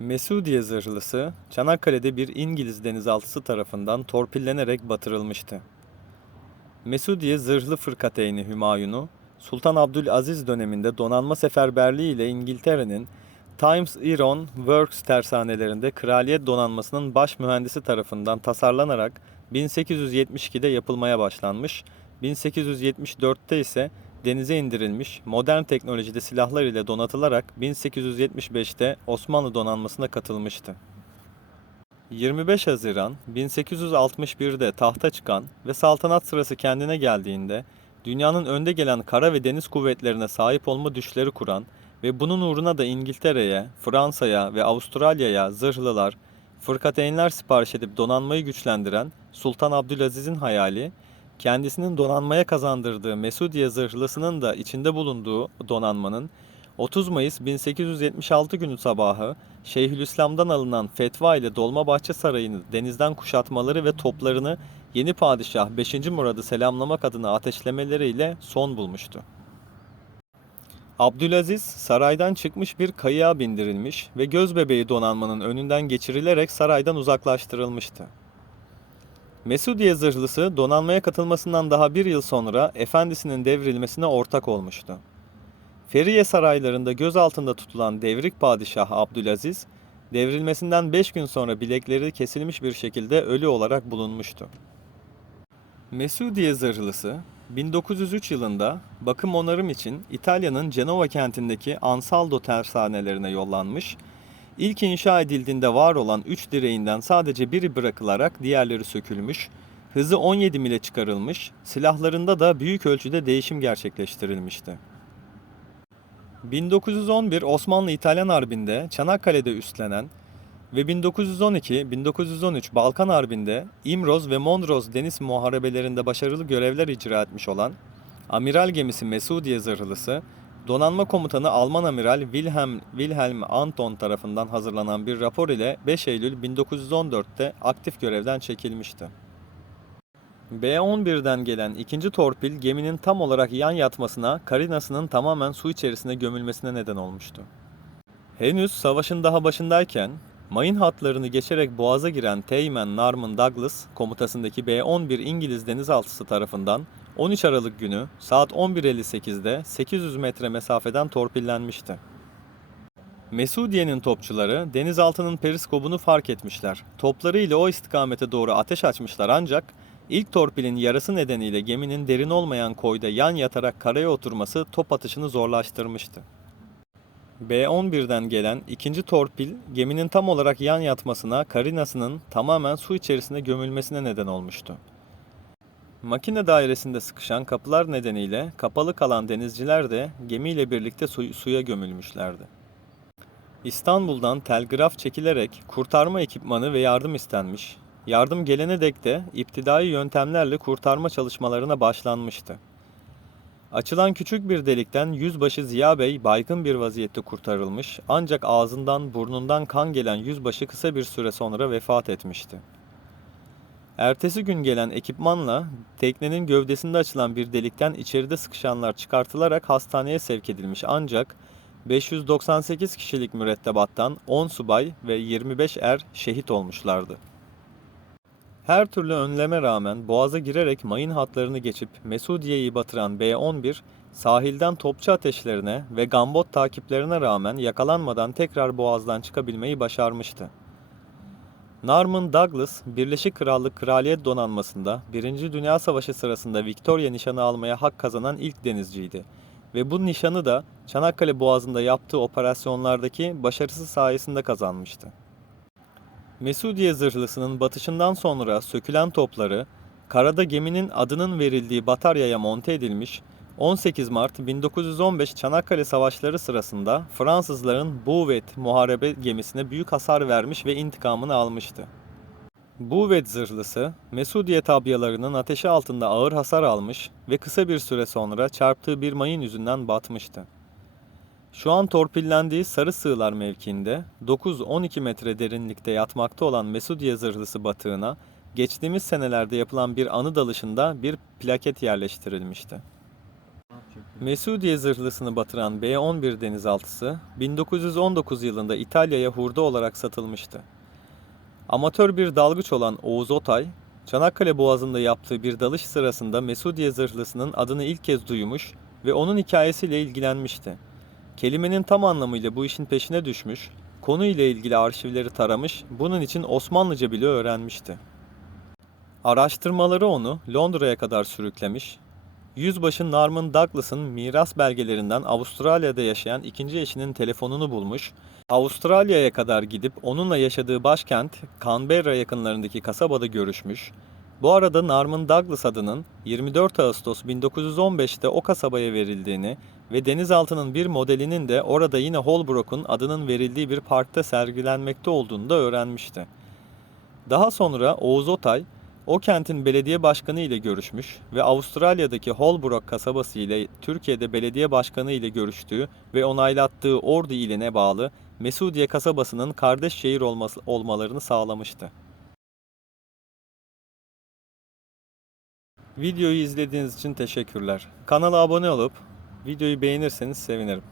Mesudiye zırhlısı Çanakkale'de bir İngiliz denizaltısı tarafından torpillenerek batırılmıştı. Mesudiye zırhlı fırkateyni Hümayun'u Sultan Abdülaziz döneminde donanma seferberliği ile İngiltere'nin Times Iron Works tersanelerinde kraliyet donanmasının baş mühendisi tarafından tasarlanarak 1872'de yapılmaya başlanmış, 1874'te ise denize indirilmiş, modern teknolojide silahlar ile donatılarak 1875'te Osmanlı donanmasına katılmıştı. 25 Haziran 1861'de tahta çıkan ve saltanat sırası kendine geldiğinde dünyanın önde gelen kara ve deniz kuvvetlerine sahip olma düşleri kuran ve bunun uğruna da İngiltere'ye, Fransa'ya ve Avustralya'ya zırhlılar, fırkateynler sipariş edip donanmayı güçlendiren Sultan Abdülaziz'in hayali, kendisinin donanmaya kazandırdığı Mesudiye zırhlısının da içinde bulunduğu donanmanın 30 Mayıs 1876 günü sabahı Şeyhülislam'dan alınan fetva ile Dolmabahçe Sarayı'nı denizden kuşatmaları ve toplarını yeni padişah 5. Murad'ı selamlamak adına ateşlemeleriyle son bulmuştu. Abdülaziz saraydan çıkmış bir kayığa bindirilmiş ve gözbebeği donanmanın önünden geçirilerek saraydan uzaklaştırılmıştı. Mesudiye zırhlısı donanmaya katılmasından daha bir yıl sonra efendisinin devrilmesine ortak olmuştu. Feriye saraylarında gözaltında tutulan devrik padişah Abdülaziz, devrilmesinden 5 gün sonra bilekleri kesilmiş bir şekilde ölü olarak bulunmuştu. Mesudiye zırhlısı 1903 yılında bakım onarım için İtalya'nın Cenova kentindeki Ansaldo tersanelerine yollanmış, ilk inşa edildiğinde var olan 3 direğinden sadece biri bırakılarak diğerleri sökülmüş, hızı 17 mile çıkarılmış, silahlarında da büyük ölçüde değişim gerçekleştirilmişti. 1911 Osmanlı-İtalyan Harbi'nde Çanakkale'de üstlenen ve 1912-1913 Balkan Harbi'nde İmroz ve Mondros deniz muharebelerinde başarılı görevler icra etmiş olan amiral gemisi Mesudiye zırhlısı, donanma komutanı Alman amiral Wilhelm, Wilhelm Anton tarafından hazırlanan bir rapor ile 5 Eylül 1914'te aktif görevden çekilmişti. B-11'den gelen ikinci torpil geminin tam olarak yan yatmasına, karinasının tamamen su içerisine gömülmesine neden olmuştu. Henüz savaşın daha başındayken, mayın hatlarını geçerek boğaza giren Teğmen Norman Douglas komutasındaki B-11 İngiliz denizaltısı tarafından 13 Aralık günü saat 11.58'de 800 metre mesafeden torpillenmişti. Mesudiye'nin topçuları denizaltının periskobunu fark etmişler. Topları ile o istikamete doğru ateş açmışlar ancak ilk torpilin yarası nedeniyle geminin derin olmayan koyda yan yatarak karaya oturması top atışını zorlaştırmıştı. B-11'den gelen ikinci torpil geminin tam olarak yan yatmasına, karinasının tamamen su içerisine gömülmesine neden olmuştu. Makine dairesinde sıkışan kapılar nedeniyle kapalı kalan denizciler de gemiyle birlikte su- suya gömülmüşlerdi. İstanbul'dan telgraf çekilerek kurtarma ekipmanı ve yardım istenmiş. Yardım gelene dek de iptidai yöntemlerle kurtarma çalışmalarına başlanmıştı. Açılan küçük bir delikten yüzbaşı Ziya Bey baygın bir vaziyette kurtarılmış ancak ağzından burnundan kan gelen yüzbaşı kısa bir süre sonra vefat etmişti. Ertesi gün gelen ekipmanla teknenin gövdesinde açılan bir delikten içeride sıkışanlar çıkartılarak hastaneye sevk edilmiş ancak 598 kişilik mürettebattan 10 subay ve 25 er şehit olmuşlardı. Her türlü önleme rağmen boğaza girerek mayın hatlarını geçip Mesudiye'yi batıran B-11 sahilden topçu ateşlerine ve gambot takiplerine rağmen yakalanmadan tekrar boğazdan çıkabilmeyi başarmıştı. Norman Douglas, Birleşik Krallık Kraliyet Donanması'nda 1. Dünya Savaşı sırasında Victoria nişanı almaya hak kazanan ilk denizciydi ve bu nişanı da Çanakkale Boğazı'nda yaptığı operasyonlardaki başarısı sayesinde kazanmıştı. Mesudiye zırhlısının batışından sonra sökülen topları karada geminin adının verildiği bataryaya monte edilmiş 18 Mart 1915 Çanakkale Savaşları sırasında Fransızların Bouvet muharebe gemisine büyük hasar vermiş ve intikamını almıştı. Bouvet zırhlısı Mesudiye tabyalarının ateşi altında ağır hasar almış ve kısa bir süre sonra çarptığı bir mayın yüzünden batmıştı. Şu an torpillendiği Sarı Sığlar mevkiinde 9-12 metre derinlikte yatmakta olan Mesudiye zırhlısı batığına geçtiğimiz senelerde yapılan bir anı dalışında bir plaket yerleştirilmişti. Mesudiye zırhlısını batıran B-11 denizaltısı 1919 yılında İtalya'ya hurda olarak satılmıştı. Amatör bir dalgıç olan Oğuz Otay, Çanakkale Boğazı'nda yaptığı bir dalış sırasında Mesudiye zırhlısının adını ilk kez duymuş ve onun hikayesiyle ilgilenmişti. Kelimenin tam anlamıyla bu işin peşine düşmüş, konuyla ilgili arşivleri taramış, bunun için Osmanlıca bile öğrenmişti. Araştırmaları onu Londra'ya kadar sürüklemiş, Yüzbaşı Norman Douglas'ın miras belgelerinden Avustralya'da yaşayan ikinci eşinin telefonunu bulmuş, Avustralya'ya kadar gidip onunla yaşadığı başkent Canberra yakınlarındaki kasabada görüşmüş. Bu arada Norman Douglas adının 24 Ağustos 1915'te o kasabaya verildiğini ve denizaltının bir modelinin de orada yine Holbrook'un adının verildiği bir parkta sergilenmekte olduğunu da öğrenmişti. Daha sonra Oğuz Otay, o kentin belediye başkanı ile görüşmüş ve Avustralya'daki Holbrook kasabası ile Türkiye'de belediye başkanı ile görüştüğü ve onaylattığı Ordu iline bağlı Mesudiye kasabasının kardeş şehir olması, olmalarını sağlamıştı. Videoyu izlediğiniz için teşekkürler. Kanala abone olup videoyu beğenirseniz sevinirim.